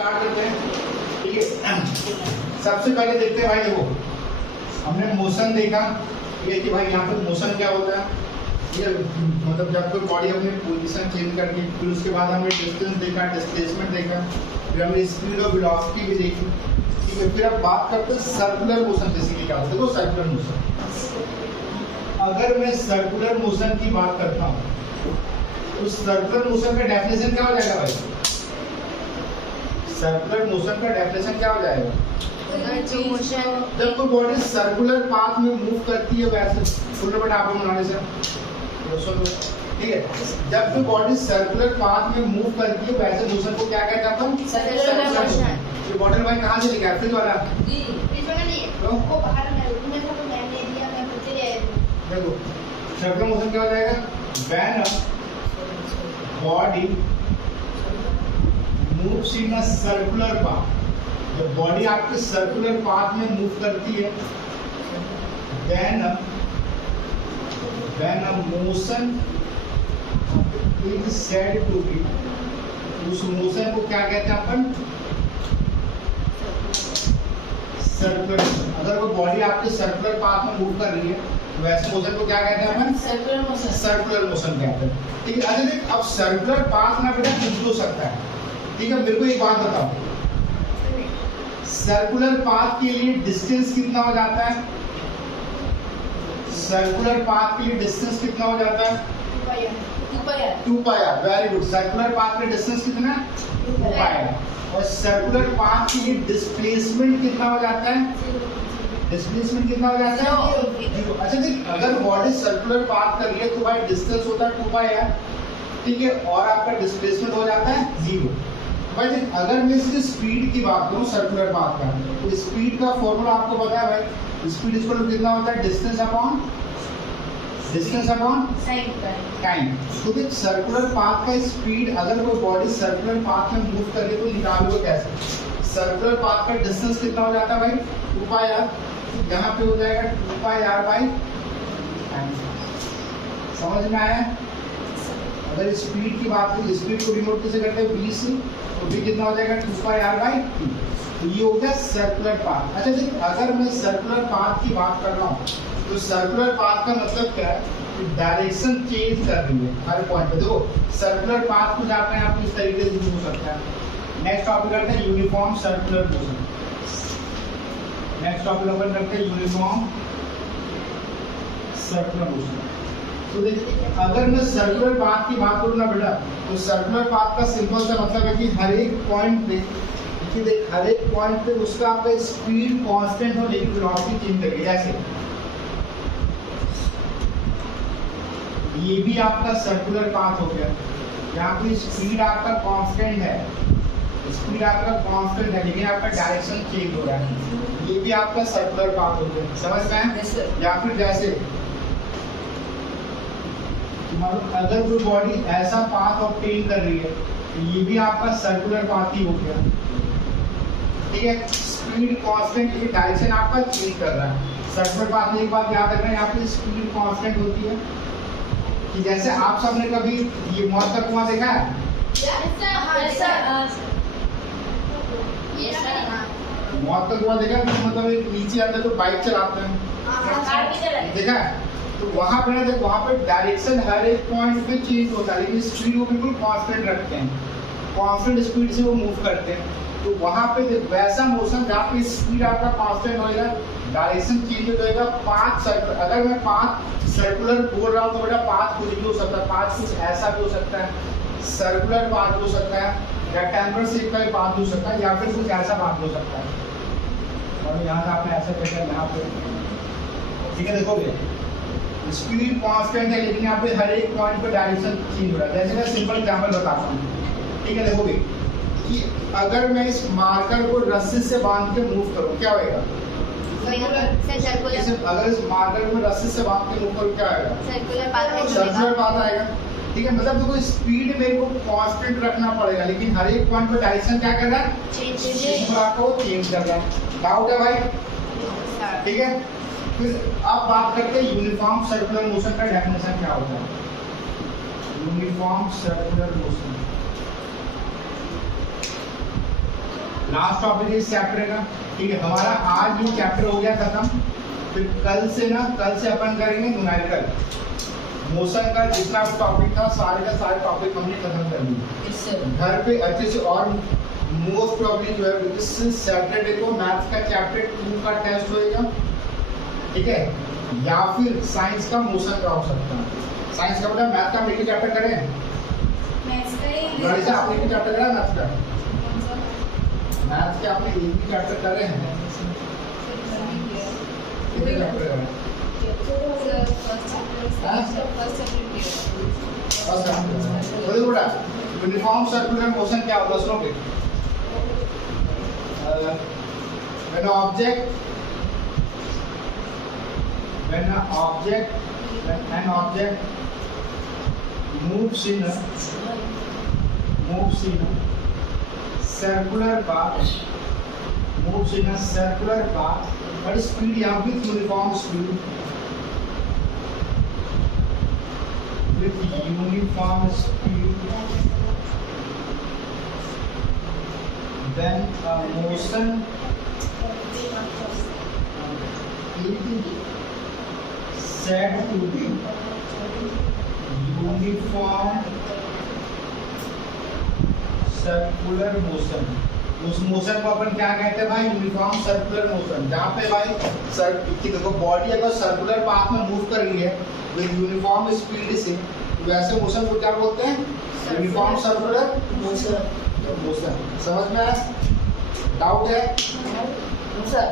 Start करते हैं। ठीक है, सबसे पहले देखते हैं भाई, देखो हमने मोशन देखा ये कि भाई यहाँ पे मोशन क्या होता है, ये मतलब जब कोई बॉडी अपनी पोजीशन चेंज करती है, फिर उसके बाद हमने डिस्टेंस देखा, डिस्प्लेसमेंट देखा, फिर हमने स्पीड और वेलोसिटी भी देखी। ठीक है, फिर अब बात करते हैं सर्कुलर मोशन बेसिकली क्या होता है। देखो सर्कुलर मोशन, अगर मैं सर्कुलर मोशन की बात करता हूँ तो सर्कुलर मोशन का डेफिनेशन क्या हो जाएगा भाई? सर्कुलर मोशन का डेफिनेशन क्या हो जाएगा? जब कोई बॉडी सर्कुलर पाथ में मूव करती है, वैसे फुल बट आप बनाने से, ठीक है, जब कोई बॉडी सर्कुलर पाथ में मूव करती है वैसे मोशन को क्या कहते हैं अपन? Circular motion. ये बॉटल भाई कहाँ से लेके आए? फ्रिज वाला? तो वो बाहर में तो मैंने दिया, मैं पूछ रही हूं। देखो सर्कुलर मोशन क्या हो जाएगा? When a body moves in a circular path, जब बॉडी आपके सर्कुलर पाथ में मूव करती है, then a motion is said to be, उस मोशन को क्या कहते हैं अपन? सर्कुलर। अगर वो बॉडी आपके सर्कुलर पाथ में मूव कर रही है वैसे मोशन को क्या कहते हैं अपन? Circular motion. सर्कुलर मोशन कहते हैं। ठीक है, अच्छा देख, अब सर्कुलर पाथ ना बेटा कुछ भी हो सकता है। ठीक है, मेरे को एक बात बताओ, सर्कुलर पाथ के लिए डिस्टेंस कितना हो जाता है? सर्कुलर पाथ के लिए डिस्टेंस कितना हो जाता है? 2 pi r. Very good. Circular path के डिस्टेंस कितना है? 2 पाई आर। और सर्कुलर पाथ के लिए डिस्प्लेसमेंट कितना हो जाता है? डिस्प्लेसमेंट कितना हो जाता है? 0। अच्छा देख, अगर बॉडी सर्कुलर पाथ कर रही है तो भाई डिस्टेंस होता है 2 पाई आर, ठीक है, और आपका डिस्प्लेसमेंट हो जाता है 0। भाई देख, अगर मैं इसकी स्पीड की बात करूं सर्कुलर पाथ का, तो स्पीड का फॉर्मूला आपको पता है भाई, स्पीड इक्वल टू कितना होता है? Distance upon time. तो देख सर्कुलर पाथ का स्पीड, अगर कोई बॉडी सर्कुलर पाथ में मूव कर रही है तो निकालोगे कैसे? सर्कुलर पाथ का डिस्टेंस कितना हो जाता है भाई? 2 पाई आर। यहाँ पे हो जाएगा 2 पाई आर बाई टाइम। समझ में आया? अगर स्पीड की बात करें, स्पीड को डिनोट कैसे करते हैं? 20, तो भी कितना हो जाएगा? 2 पाई आर बाई 2। तो ये हो गया सर्कुलर पाथ। अच्छा देख, अगर मैं सर्कुलर पाथ की बात कर रहा हूँ तो सर्कुलर पाथ का मतलब क्या है? डायरेक्शन चेंज कर रही है हर पॉइंट पे। देखो सर्कुलर पाथ को जाते हैं आप इस तरीके से यूज हो सकता है। नेक्स्ट टॉपिक करते हैं uniform circular motion. Next topic अपन करते हैं यूनिफॉर्म सर्कुलर मोशन। तो देखिए, अगर मैं सर्कुलर पाथ की बात करूँ ना बेटा, तो सर्कुलर पाथ का सिंपल सा मतलब है कि हर एक पॉइंट पे, कि देख हर एक पॉइंट पे उसका आपका स्पीड कांस्टेंट हो लेकिन वेलोसिटी चेंज करेगी। जैसे ये भी आपका सर्कुलर पाथ हो गया, यहाँ पे स्पीड आपका कांस्टेंट है, स्पीड आपका कांस्टेंट है लेकिन आपका डायरेक्शन चेंज हो रहा है, ये भी आपका सर्कुलर पाथ हो गया। समझ में आया? या फिर जैसे अगर कोई बॉडी ऐसा पाथ ऑब्टेन कर रही है तो ये भी आपका सर्कुलर पाथ ही हो गया। ठीक है, स्पीड कांस्टेंट, ये डायरेक्शन आपका चेंज कर रहा है। सर्कुलर पाथ में एक बात याद रखना, यहाँ पे स्पीड कांस्टेंट होती है कि जैसे आप सबने कभी ये मौत का कुआं देखा है? मौत का कुआं देखा है? मतलब एक नीचे आते तो बाइक चलाते हैं, देखा है? तो वहां पे ना देखो, वहां पे डायरेक्शन हर एक पॉइंट पे चेंज होता है लेकिन स्पीड वो बिल्कुल कांस्टेंट रखते हैं, कांस्टेंट स्पीड से वो मूव करते हैं। तो वहां पे वैसा मोशन जहाँ पे स्पीड आपका कांस्टेंट होएगा, डायरेक्शन चेंज हो जाएगा। पाथ सर्कुलर, अगर मैं पाथ सर्कुलर बोल रहा हूँ तो बेटा पाथ कुछ भी हो सकता है, पाथ कुछ ऐसा भी हो सकता है, सर्कुलर पाथ हो सकता है, रेक्टेंगुलर शेप का भी पाथ हो सकता है, या फिर कुछ ऐसा पाथ हो सकता है। और यहाँ से आपने ऐसा देखा यहाँ पे, ठीक है, देखोगे स्पीड कांस्टेंट है लेकिन यहाँ पे हर एक पॉइंट पे डायरेक्शन चेंज हो रहा है। जैसे मैं सिंपल एग्जांपल बताता हूँ, ठीक है, देखोगे कि अगर मैं इस मार्कर को रस्सी से बांध के मूव करूँ क्या होएगा? अगर इस मार्कर को रस्सी से बांध के मूव करूँ क्या आएगा? सर्कुलर पाथ आएगा। ठीक है, मतलब देखो स्पीड मेरे को कांस्टेंट रखना पड़ेगा लेकिन हर एक पॉइंट पे डायरेक्शन क्या कर रहा है? चेंज कर रहा है। डाउट है भाई? ठीक है, फिर अब बात करते हैं यूनिफॉर्म सर्कुलर मोशन का डेफिनेशन क्या होता है। Uniform circular motion last topic इस चैप्टर का। ठीक है, हमारा आज ये चैप्टर हो गया खत्म। फिर कल से अपन करेंगे न्यूमेरिकल मोशन का जितना टॉपिक था, सारे का सारे टॉपिक हमने खत्म कर दिए घर पे अच्छे से। और मोस्ट प्रॉब्ली जो है इस सैटरडे को मैथ्स का चैप्टर 2 का टेस्ट होएगा। ठीक है, या फिर साइंस का मोशन का हो सकता है। साइंस का मतलब मैथ का मिडिल चैप्टर करें, मैथ्स का आपने एक चैप्टर करा, मैथ्स के आपने एक भी चैप्टर करे हैं, कितने चैप्टर करे? यूनिफॉर्म सर्कुलर मोशन क्या होता है सुनोगे? when an object moves in a circular path, but speed यहाँ with uniform speed, then a motion said to be uniform circular motion. उस मोशन को अपन क्या कहते हैं भाई? Uniform circular motion. जहाँ पे भाई देखो बॉडी अगर सर्कुलर पाथ में मूव कर रही है विद यूनिफॉर्म स्पीड से, वैसे मोशन को क्या बोलते हैं? Uniform circular motion. समझ में आया? डाउट है? सर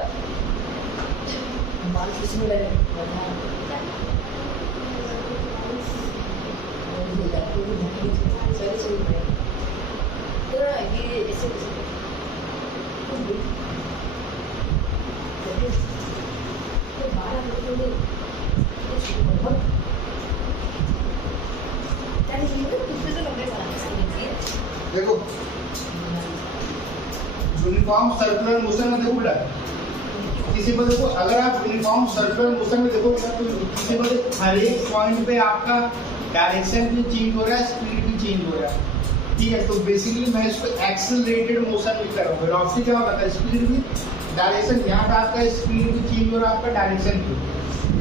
देखो यूनिफॉर्म सर्कुलर मोशन में देखो बेटा, किसी पर देखो, अगर आप यूनिफॉर्म सर्कुलर मोशन में देखो किसी पर हर एक पॉइंट पे आपका डायरेक्शन भी चेंज हो रहा है, स्पीड भी चेंज हो रहा है। ठीक है, तो बेसिकली मैं इसको एक्सेलरेटेड मोशन भी कर रहा हूँ। वेलोसिटी क्या होता है? स्पीड भी, डायरेक्शन। यहाँ पे आपका स्पीड भी चेंज हो रहा है, आपका डायरेक्शन भी।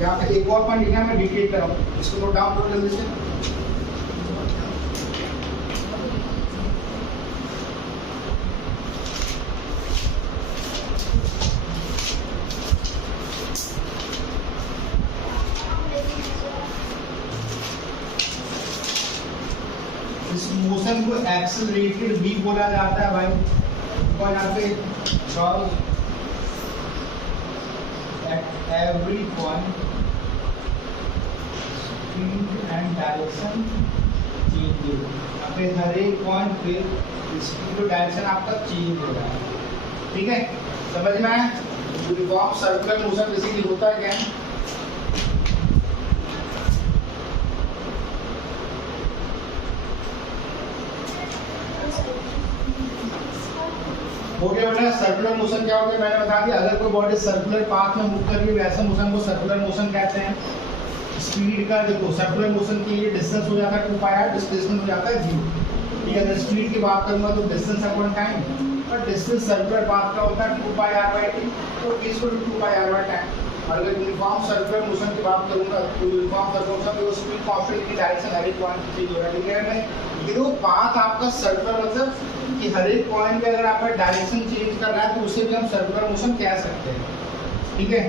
यहाँ पे एक और पॉइंट लिखा मैं डिटेल कर रहा हूँ, इसको नोट डाउन करो जल्दी से। इस मोशन को एक्सेलरेटेड भी बोला जाता है भाई। और यहाँ पे at every point speed and direction changes। यहाँ पे हर एक पॉइंट पे स्पीड और डायरेक्शन आपका चेंज हो रहा है। ठीक है, समझ में आया? यूनिफॉर्म सर्कुलर मोशन बेसिकली होता है क्या? हो गया बेटा। सर्कुलर मोशन क्या होता है मैंने बता दिया। अगर कोई बॉडी सर्कुलर पाथ में मूव कर रही है वैसे मोशन को सर्कुलर मोशन कहते हैं। स्पीड का देखो, सर्कुलर मोशन के लिए डिस्टेंस हो जाता है 2 पाई r, डिस्प्लेसमेंट हो जाता है 0। ठीक है, अगर स्पीड की बात करूंगा तो डिस्टेंस अपॉन टाइम, और डिस्टेंस सर्कुलर पाथ का होता है 2 पाई r/t, तो इक्वल टू 2 पाई r/टाइम। और अगर यूनिफॉर्म सर्कुलर मोशन की बात करूंगा तो यूनिफॉर्म सर्कुलर मोशन में स्पीड कांस्टेंट की डायरेक्शन हर एक पॉइंट चेंज हो रहा है। ठीक है, ये तो पाथ आपका सर्कुलर मतलब कि हर एक पॉइंट पे अगर आपका डायरेक्शन चेंज कर रहा है तो उसे भी हम सर्कुलर मोशन कह सकते हैं। ठीक है,